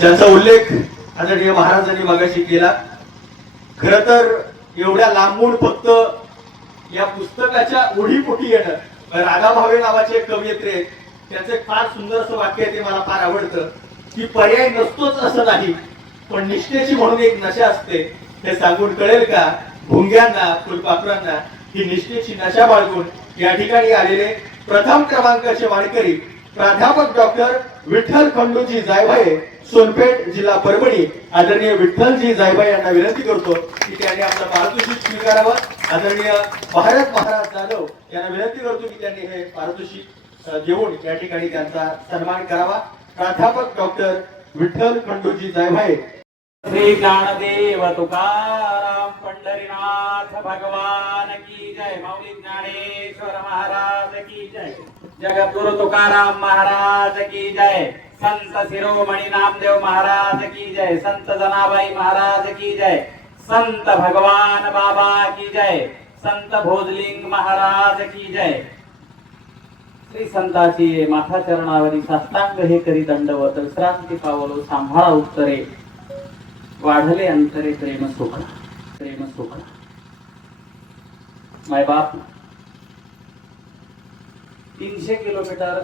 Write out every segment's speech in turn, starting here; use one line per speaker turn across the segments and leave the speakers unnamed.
ज्यांचा उल्लेख आदरणीय महाराजांनी मागाशी केला खर तर एवढ्या लांबून फक्त या पुस्तकाच्या ओढीपोटी येणं राधा भावे नावाचे एक कवयित्री आहेत त्याचं एक फार सुंदर असं वाक्य आहे ते मला फार आवडतं की पर्याय नसतोच असं नाही पण निष्ठेची म्हणून एक नशा असते हे सांगून कळेल का? भुंग्यांना फुलपाखरांना ही निष्ठेची नशा बाळगून या ठिकाणी आलेले प्रथम क्रमांकाचे वारकरी प्राध्यापक डॉक्टर विठ्ठल खंडूजी जायभाये सोनपेठ जिल्हा परभणी. आदरणीय विठ्ठलजी जायभाई यांना विनंती करतो की त्यांनी आपलं पारितोषिक स्वीकारावं. आदरणीय भारत महाराज जाधव यांना विनंती करतो की त्यांनी हे पारितोषिक घेऊन या ठिकाणी त्यांचा सन्मान करावा. प्राध्यापक डॉक्टर विठ्ठल खंडूजी जायभाये.
श्री ज्ञानदेव तुकाराम पंढरीनाथ भगवान की जय. माऊली ज्ञानेश्वर महाराज की जय. जगद्गुरु तुकाराम महाराज की जय। संत शिरोमणी नामदेव महाराज की जय। संत जनाबाई महाराज की जय। संत भगवान बाबा की जय। संत भोजलिंग महाराज की जय। श्री संताची माथा चरणावरी साष्टांग हे करी दंडवत श्रांती पावलो सांभाळा उत्तरे. वाढले अंतरे प्रेम सुख प्रेम सुख माय बाप तीनशे किलोमीटर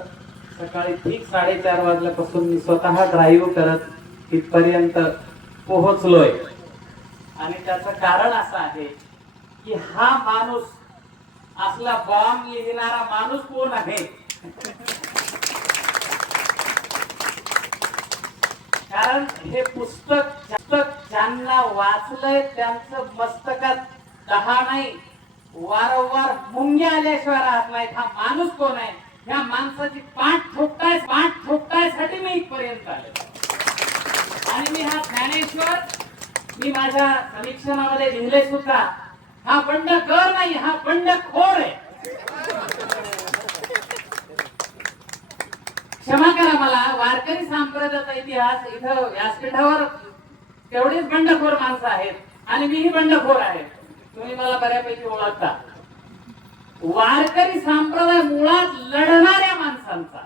सकाळी ठीक साडेचार वाजल्यापासून मी स्वतः ड्राईव्ह करत इथपर्यंत पोहोचलोय. आणि त्याचं कारण असं आहे की हा माणूस असला बॉम्ब लिहिणारा माणूस कोण आहे? कारण हे पुस्तक पुस्तक ज्यांना वाचलंय त्यांचं मस्तकात दहा नाही वारंवार मुंग्या आल्याशिवाय राहत नाहीत. हा माणूस कोण आहे? ह्या माणसाची पाठ ठोकताय पाठ ठोकतायसाठी मी इथपर्यंत आले आणि मी हा ज्ञानेश्वर मी माझ्या समीक्षणामध्ये लिहिले सुद्धा हा बंड कर नाही हा बंडखोर आहे. क्षमा करा मला वारकरी संप्रदायाचा इतिहास इथं व्यासपीठावर तेवढीच बंडखोर माणसं आहेत आणि मीही बंडखोर आहे. तुम्ही मला बऱ्यापैकी ओळखता. वारकरी संप्रदाय मुळात लढणाऱ्या माणसांचा.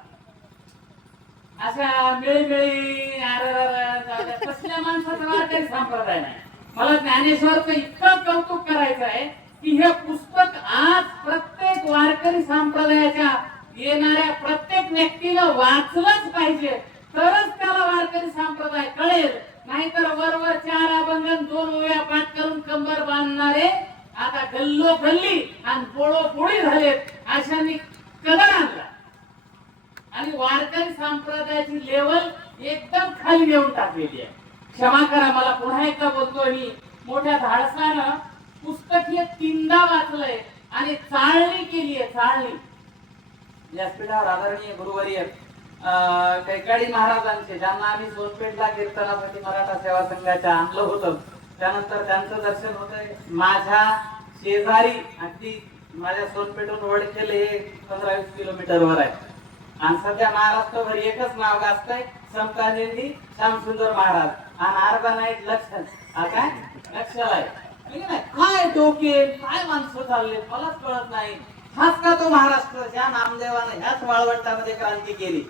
अशा मिळीमिळी अररर, तसल्या माणसाचा वारकरी संप्रदाय नाही? मला ज्ञानेश्वरचं इतकं कौतुक करायचं आहे की हे पुस्तक आज प्रत्येक वारकरी संप्रदायाच्या येणाऱ्या प्रत्येक व्यक्तीला वाचलंच पाहिजे. तरच त्याला वारकरी संप्रदाय कळेल. नाहीतर वरवर चार अभंगन दोन ओव्या पाठ करून कंबर बांधणारे आता गल्लो गल्ली आणि पोळो पोळी झालेत अशांनी कदर आणला. आणि वारकरी संप्रदायाची लेवल एकदम खाली नेऊन टाकलेली आहे. क्षमा करा मला पुन्हा एकदा बोलतो मी. मोठ्या धाडसानं पुस्तक हे तीनदा वाचलंय आणि चाळणी केली आहे चाळणी. व्यासपीठावर आदरणीय गुरुवारी अं, कैकाडी महाराजांचे ज्यांना आम्ही सोनपेठला कीर्तनासाठी मराठा सेवा संघाच्या आणलं होतं त्यानंतर त्यांचं दर्शन होत माझ्या शेजारी अगदी माझ्या सोनपेठून वडखेल हे पंधरा वीस किलोमीटरवर आहे. आणि सध्या महाराष्ट्रभर एकच नाव गाजतंय समकालीन श्यामसुंदर महाराज. आणि अर्धा नाईट लक्ष हा काय? लक्षाला आहे. काय डोके काय माणसं चालले मलाच कळत नाही. हाच का तो महाराष्ट्र? ज्या नामदेवाने ह्याच वाळवंटामध्ये क्रांती केली.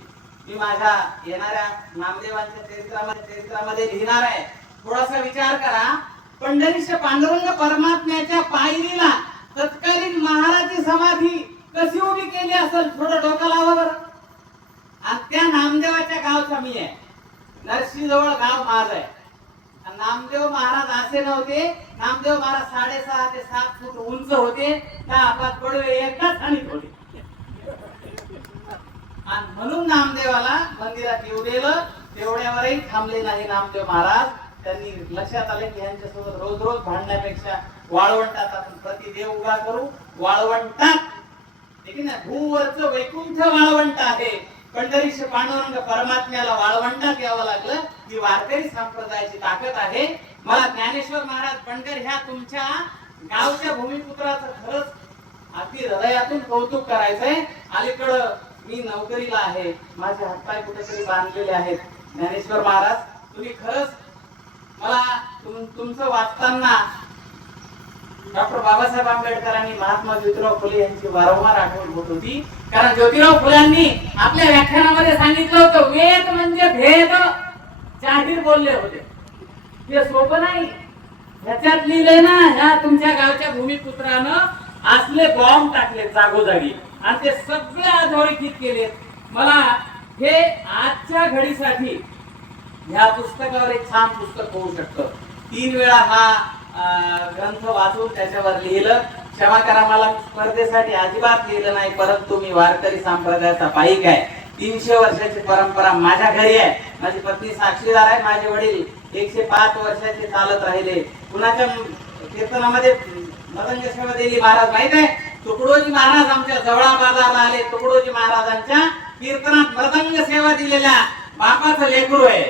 मी माझ्या येणाऱ्या नामदेवांच्या चरित्रामध्ये चरित्रामध्ये लिहिणार आहे. थोडासा विचार करा. पंढरीच्या पांडुरंग परमात्म्याच्या पायरीला तत्कालीन महाराजी समाधी कशी उभी केली असेल? थोडं डोकं लावा बरं. आणि त्या नामदेवाच्या गावचा मी आहे. नरसिंहजवळ गाव माझ आहे. नामदेव महाराज असे नव्हते. नामदेव महाराज साडेसहा ते सात फूट उंच होते. त्या हातात पडवे एकदाच आणि थोडी म्हणून नामदेवाला मंदिरात येऊ दिलं. तेवढ्यावरही थांबले नाही नामदेव महाराज. त्यांनी लक्षात आले की यांच्यासोबत रोज रोज भांडण्यापेक्षा वाळवंटात आपण प्रतिदेव उभा करू. वाळवंटात ठीक ना भूवरच वैकुंठ वाळवंट आहे. पंढरीचे पांडुरंग परमात्म्याला वाळवंटात यावं लागलं ही वारकरी संप्रदायाची ताकद आहे. मला ज्ञानेश्वर महाराज बनकर ह्या तुमच्या गावच्या भूमिपुत्राचं खरंच अगदी हृदयातून कौतुक करायचंय. अलीकडं मी नोकरीला आहे. माझे हातपाय कुठेतरी बांधलेले आहेत. ज्ञानेश्वर महाराज तुम्ही खरंच मला तुम- तुमचं वाचताना डॉक्टर बाबासाहेब आंबेडकरांनी महात्मा ज्योतिराव फुले यांची वारंवार आठवण होत होती. कारण ज्योतिराव फुलांनी आपल्या व्याख्यानामध्ये सांगितलं होतं वेद म्हणजे भेद. जाहीर बोलले होते. ते सोपं नाही. ह्याच्यात लिहिलंय ना ह्या तुमच्या गावच्या भूमिपुत्रानं असले बॉम्ब टाकले जागोजागी. आणि ते सगळे अधोरेखित केले. मला हे आजच्या घडीसाठी ह्या पुस्तकावर एक छान पुस्तक होऊ शकतं. तीन वेळा हा ग्रंथ वाचून त्याच्यावर लिहिलं. क्षमा करा मला स्पर्धेसाठी अजिबात लिहिलं नाही परंतु मी वारकरी संप्रदायाचा पाईक आहे. तीनशे वर्षाची परंपरा माझ्या घरी आहे. माझी पत्नी साक्षीदार आहे माझे वडील एकशे पाच वर्षाचे चालत राहिले. कुणाच्या कीर्तनामध्ये मदन महाराज माहीत आहे? तुकडोजी महाराज आमच्या जवळा बाजारला आले. तुकडोजी महाराजांच्या कीर्तनात मृदंग सेवा दिलेल्या बापाचं लेकरू आहे.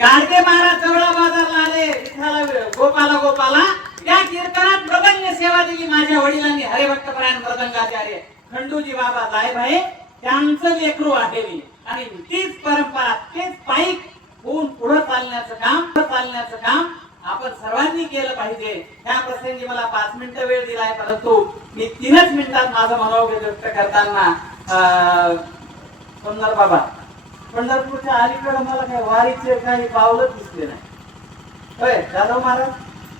गाडगे महाराज जवळा बाजारला आले. विठ्ठला गोपाला गोपाला त्या कीर्तनात मृदंग सेवा दिली. माझ्या वडिलांनी हरिभक्त परायण मृदंगाचार्य खंडूजी बाबा साहेब आहे त्यांचं लेकरू आहे मी आणि तीच परंपरा तेच पाईक होऊन पुढे चालण्याचं काम चालण्याचं काम आपण सर्वांनी केलं पाहिजे. त्या प्रसंगी मला पाच मिनिटं वेळ दिलाय परंतु मी तीनच मिनिटात माझं मनोगत व्यक्त करताना अं, सुंदर बाबा पंढरपूरच्या अलीकडे मला काही वारीचे काही पावलं दिसले नाही. होय जाधव महाराज?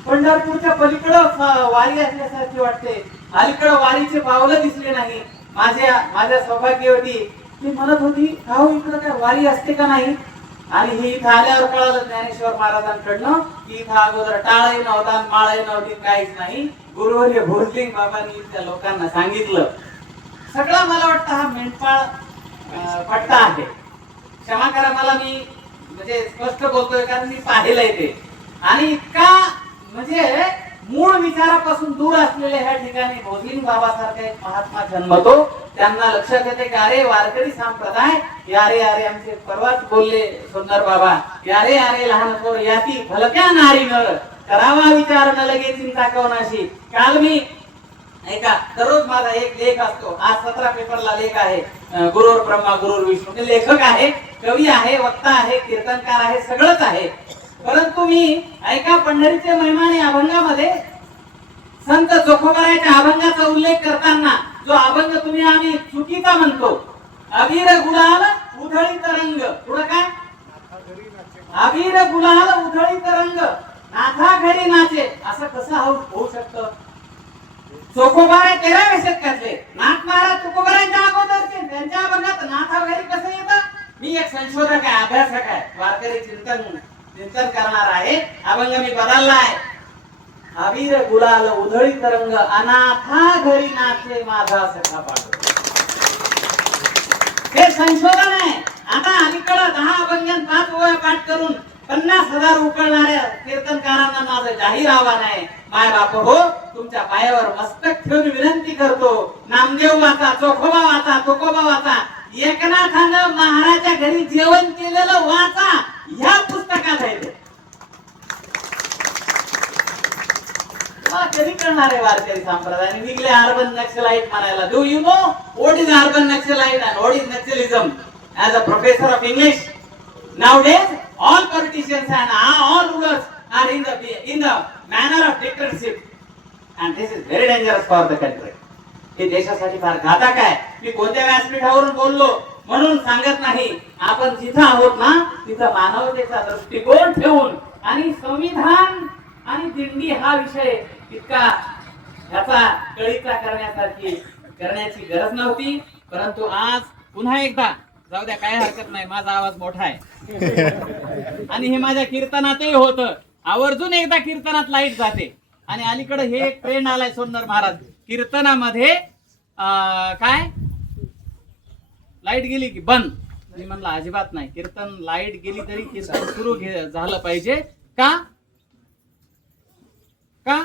पंढरपूरच्या पलीकडं वारी असल्यासारखी वाटते. अलीकडं वारीचे पावलं दिसले नाही. माझ्या माझ्या सौभाग्यवती ती म्हणत होती का हो इकडं काय वारी असते का नाही? आणि हे इथं आल्यावर कळालं ज्ञानेश्वर महाराजांकडनं की इथं अगोदर टाळही नव्हता माळही नव्हती काहीच नाही. गुरुवर्य भोसलिंग बाबांनी त्या लोकांना सांगितलं. सगळा मला वाटतं हा मेंढपाळ अं, पट्टा आहे. क्षमा करा मला मी म्हणजे स्पष्ट बोलतोय कारण मी पाहिलंय ते. आणि इतका म्हणजे मूळ विचारापासून दूर असलेल्या ह्या ठिकाणी भोजलिंग बाबासारखा एक महात्मा जन्मतो त्यांना लक्षात येते की अरे वारकरी संप्रदाय यारे यारे आमचे परवाच बोलले सुंदर बाबा. यारे यारे लहान थोर याती भलक्या नारी नर करावा विचार न लगे चिंता कवनाशी काल मी ऐका दररोज माझा एक लेख असतो. आज सतरा पेपरला लेख आहे. अं, गुरुवर ब्रह्मा गुरुवर विष्णू. लेखक आहे कवी आहे वक्ता आहे कीर्तनकार आहे सगळंच आहे. परंतु मी ऐका पंढरीचे महिमाने अभंगामध्ये संत जोखोबराच्या अभंगाचा उल्लेख करताना जो अभंग तुम्ही आम्ही चुकीचा म्हणतो अबीर गुलाल उधळी तरंग पुढं काय? अबीर गुलाल उधळी तरंग नाथा घरी नाचे. असं कसं हो- होऊ शकत? शकतं चोखोबारे तेराव्या शतकातले नाथ महाराज तुकोबारांच्या अगोदरचे. त्यांच्या अभंगात नाथा घरी कसं येतं? मी एक संशोधक आहे अभ्यासक आहे वारकरी चिंतन. चिंतन करणार आहे. अभंग मी बदललाय. अबीर गुलाल उधळी तरंग अनाथा घरी नाचे माझा सखा पाठव हे संशोधन आहे. आता अलीकडं दहा अभंगात पाच ओव्या पाठ करून पन्नास हजार उकळणाऱ्या कीर्तनकारांना माझं जाहीर आव्हान आहे. माय बाप हो तुमच्या पायावर मस्तक ठेवून विनंती करतो. नामदेव वाचा चोखोबा वाचा तुकोबा वाचा. एकनाथानं महाराजा घरी जेवण केलेलं वाचा. ह्या पुस्तकात आहे ते. कधी करणार आहे वारकरी संप्रदाय? निघले अर्बन नक्षलाईट म्हणायला. Do you know what is urban Naxalite and what is Naxalism as a professor of English nowadays all politicians and all rulers are in the in the manner of dictatorship and this is very dangerous for the country हे देशासाठी फार घातक आहे. मी कोणत्या व्यासपीठावरून बोललो? म्हणून सांगत नाही. आपण जिथं आहोत ना तिथं मानवतेचा दृष्टिकोन ठेवून आणि संविधान आणि दिंडी हा विषय इतका ह्याचा कळीचा करण्यासारखी करण्याची गरज नव्हती. परंतु आज पुन्हा एकदा जाऊ द्या काय हरकत नाही माझा आवाज मोठा आहे. आणि हे माझ्या कीर्तनातही होत. आवर्जून एकदा कीर्तनात लाइट जाते. आणि अलीकडे हे एक ट्रेंड आलाय सोनर महाराज. कीर्तनामध्ये अं, काय? लाइट गेली की बंद. मी म्हणलं अजिबात नाही. कीर्तन लाइट गेली तरी कीर्तन सुरू झालं पाहिजे. का? का?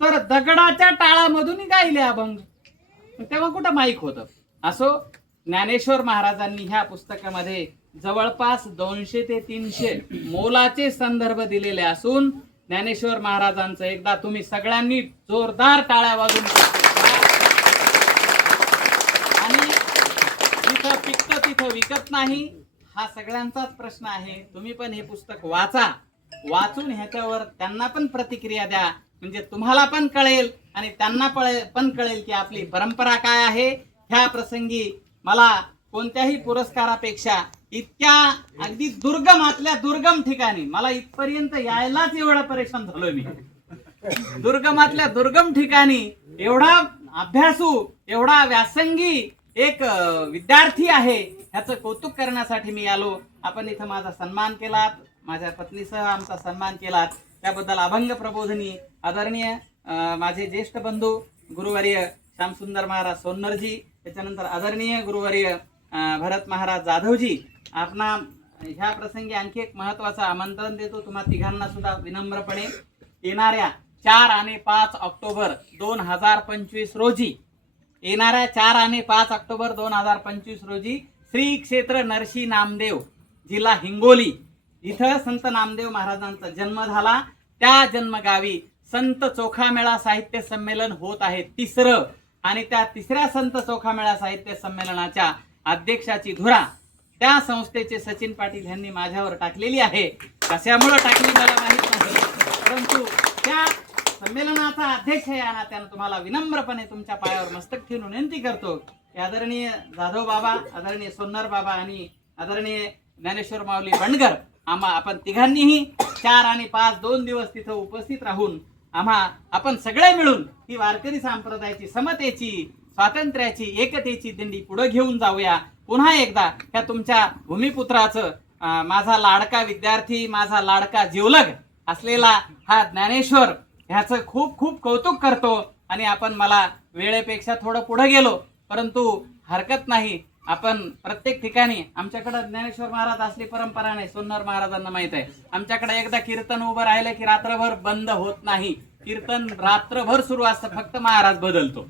तर दगडाच्या टाळामधून गायले अभंग. तेव्हा कुठं माईक होत? असो ज्ञानेश्वर महाराजांनी ह्या पुस्तकामध्ये जवळपास दोनशे ते तीनशे मोलाचे संदर्भ दिलेले असून ज्ञानेश्वर महाराजांचं एकदा तुम्ही सगळ्यांनी जोरदार टाळ्या वाजून आणि जिथं पिकतं तिथं विकत नाही हा सगळ्यांचाच प्रश्न आहे. तुम्ही पण हे पुस्तक वाचा. वाचून ह्याच्यावर त्यांना पण प्रतिक्रिया द्या. म्हणजे तुम्हाला पण कळेल आणि त्यांना पण कळेल की आपली परंपरा काय आहे. ह्या प्रसंगी मला कोणत्याही पुरस्कारापेक्षा
इतक्या अगदी दुर्गमातल्या दुर्गम ठिकाणी मला इथपर्यंत यायलाच एवढा परेशान झालोय मी. दुर्गमातल्या दुर्गम ठिकाणी एवढा अभ्यासू एवढा व्यासंगी एक विद्यार्थी आहे. ह्याचं कौतुक करण्यासाठी मी आलो. आपण इथं माझा सन्मान केलात. माझ्या पत्नीसह आमचा सन्मान केलात. त्याबद्दल अभंग प्रबोधनी आदरणीय माझे ज्येष्ठ बंधू गुरुवर्य श्यामसुंदर महाराज सोन्नरजी त्याच्यानंतर आदरणीय गुरुवर्य भरत महाराज जाधवजी. आपणा ह्या प्रसंगी आणखी एक महत्वाचं आमंत्रण देतो. तुम्हा तिघांना सुद्धा विनम्रपणे. येणाऱ्या चार आणि पाच ऑक्टोबर दोन हजार पंचवीस रोजी येणाऱ्या चार आणि पाच ऑक्टोबर दोन हजार पंचवीस रोजी श्री क्षेत्र नरसी नामदेव जिल्हा हिंगोली इथं संत नामदेव महाराजांचा जन्म झाला. त्या जन्मगावी संत चोखामेळा साहित्य संमेलन होत आहे तिसरं. आणि त्या तिसऱ्या संत चोखामेळा साहित्य संमेलनाच्या अध्यक्षाची धुरा त्या संस्थेचे सचिन पाटील यांनी माझ्यावर टाकलेली आहे. कशामुळं टाकली मला माहीत नाही. परंतु त्या संमेलनाचा अध्यक्ष या नात्यानं तुम्हाला विनम्रपणे तुमच्या पायावर मस्तक ठेवून विनंती करतो की आदरणीय जाधव बाबा आदरणीय सोन्नर बाबा आणि आदरणीय ज्ञानेश्वर माऊली बंडगर आम्हा आपण तिघांनीही चार आणि पाच दोन दिवस तिथं उपस्थित राहून आम्हा आपण सगळे मिळून ही वारकरी संप्रदायाची समतेची स्वातंत्र्याची एकतेची दिंडी पुढे घेऊन जाऊया. पुन्हा एकदा त्या तुमच्या भूमिपुत्राचं माझा लाडका विद्यार्थी माझा लाडका जिवलग असलेला हा ज्ञानेश्वर ह्याचं खूप खूप कौतुक करतो आणि आपण मला वेळेपेक्षा थोडं पुढं गेलो परंतु हरकत नाही. आपण प्रत्येक ठिकाणी आमच्याकडे ज्ञानेश्वर महाराज असली परंपरा नाही सोन्नर महाराजांना माहीत आहे. आमच्याकडे एकदा कीर्तन उभं राहिलं की रात्रभर बंद होत नाही. कीर्तन रात्रभर सुरू असतं फक्त महाराज बदलतो.